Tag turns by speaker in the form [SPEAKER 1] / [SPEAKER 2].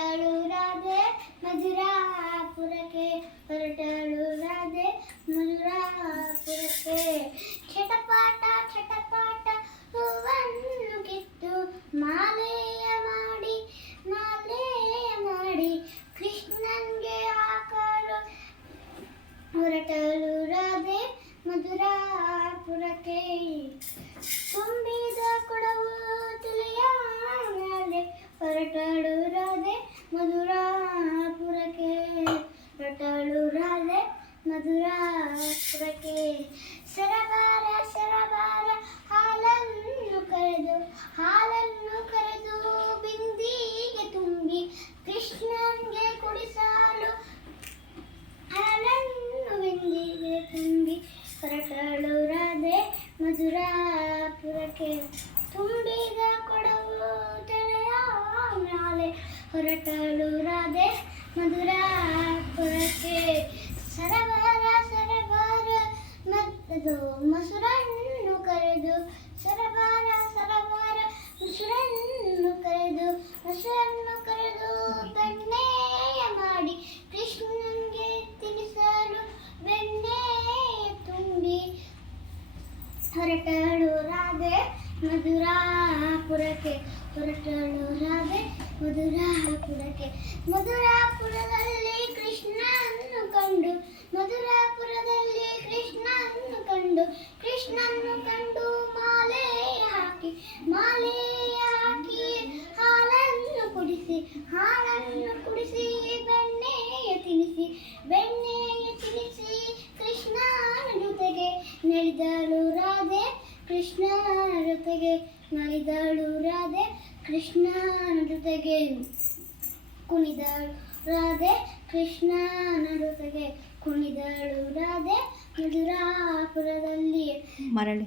[SPEAKER 1] ಹೊರಟಳು ರಾಧೆ, ಮಧುರಾಪುರಕ್ಕೆ ಹೊರಟಳು ರಾಧೆ, ಮಧುರಾಪುರಕ್ಕೆ. ಚಟಪಾಟ ಚಟಪಾಟ ಹೂವನ್ನು ಕಿತ್ತು ಮಾಲೆಯ ಮಾಡಿ ಮಾಲೆಯ ಮಾಡಿ ಕೃಷ್ಣನ್ಗೆ ಹಾಕಲು. ಹೊರಟಳು ರಾಧೆ, ಮಧುರಾಪುರಕ್ಕೆ ತುಂಬಿದ ಕೊಡ ಮಧುರಾಸುರಕ್ಕೆ ಸರಬಾರ ಸರಬಾರ ಹಾಲನ್ನು ಕರೆದು ಹಾಲನ್ನು ಕರೆದು ಬಿಂದಿಗೆ ತುಂಬಿ ಕೃಷ್ಣನ್ಗೆ ಕುಡಿಸಲು ಹಾಲನ್ನು ಬಿಂದಿಗೆ ತುಂಬಿ ಹೊರಟಳು ರಾಧೆ ಮಧುರಾಪುರಕ್ಕೆ. ತುಂಬಿದ ಕೊಡವು ತೆನೆಯ ನಾಳೆ ಹೊರಟಳು ರಾಧೆ ಮತ್ತದು ಮೊಸರನ್ನು ಕರೆದು ಸರಬಾರ ಸರಬಾರ ಮೊಸರನ್ನು ಕರೆದು ಮೊಸರನ್ನು ಕರೆದು ಬೆಣ್ಣೆಯ ಮಾಡಿ, ಕೃಷ್ಣನಿಗೆ ತಿನಿಸಲು ಬೆಣ್ಣೆ ತುಂಬಿ ಹೊರಟಳು ರಾಧೆ ಮಧುರಾಪುರಕ್ಕೆ, ಹೊರಟಳು ರಾಧೆ ಮಧುರಾಪುರಕ್ಕೆ. ಮಧುರಾಪುರದಲ್ಲಿ ಕೃಷ್ಣನ್ನು ಕಂಡು ರಾಧೆ ಕೃಷ್ಣನ ಜೊತೆಗೆ ನಲಿದಾಳು ರಾಧೆ ಕೃಷ್ಣನ ಜೊತೆಗೆ ಕುಣಿದಳು ರಾಧೆ ಕೃಷ್ಣನ ಜೊತೆಗೆ ಕುಣಿದಳು ರಾಧೆ ಮಧುರಾಪುರದಲ್ಲಿ
[SPEAKER 2] ಮರಳಿ ಮರಳಿ.